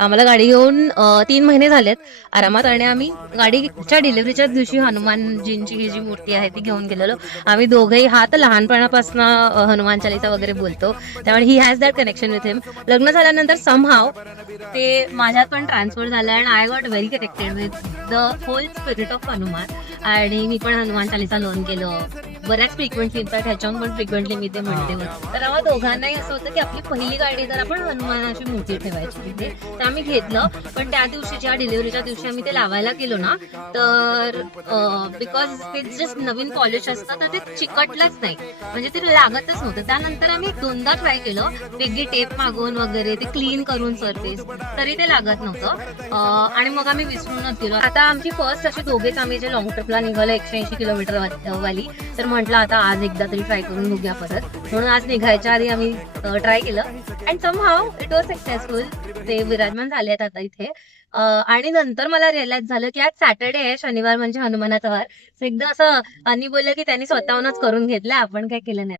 आम्हाला गाडी घेऊन 3 महिने झालेत आरामात. आणि आम्ही गाडीच्या डिलिव्हरीच्याच दिवशी हनुमानजींची ही जी मूर्ती आहे ती घेऊन गेलेलो. आम्ही दोघेही हा तर लहानपणापासून हनुमान चालीसा वगैरे बोलतो, त्यामुळे he has that connection with him. लग्न झाल्यानंतर समहाव ते माझ्यात पण ट्रान्सफर झालं and I got very connected with the whole spirit of Hanuman. आणि मी पण हनुमान चालीसा लर्न केलं बऱ्याच फ्रिक्वेंटली, इनफॅक्ट ह्याच्याहून पण फ्रिक्वेंटली मी ते म्हणते होते. तर आम्हा दोघांनाही असं होतं की आपली पहिली गाडी तर आपण हनुमानाची मूर्ती ठेवायची तिथे. तर आम्ही घेतलं, पण त्या दिवशी ज्या डिलिव्हरीच्या दिवशी आम्ही ते लावायला गेलो ना, तर बिकॉज ते जस्ट नवीन पॉलिश असतं तर ते चिकटलंच नाही, म्हणजे ते लागतच नव्हतं. त्यानंतर आम्ही 2दा ट्राय केलं वेगळी टेप मागवून वगैरे ते क्लीन करून सरफेस, तरी ते लागत नव्हतं. आणि मग आम्ही विसरूनच गेलो. आता आमची फर्स्ट अशी दोघेच आम्ही जे लॉंग ट्रिपला निघालो 180 किलोमीटर वाली, तर म्हटलं आता आज एकदा तरी ट्राय करून बघूया परत, म्हणून आज निघायच्या आधी आम्ही ट्राय केलं and somehow it was successful. ते विराजमान झाले आहेत आता इथे. आणि नंतर मला रिअलाइज झालं की आज सॅटर्डे आहे, शनिवार म्हणजे हनुमानाचा वार. एकदा असं आणि बोललं की त्यांनी स्वतःहूनच करून घेतलं, आपण काय केलं नाही.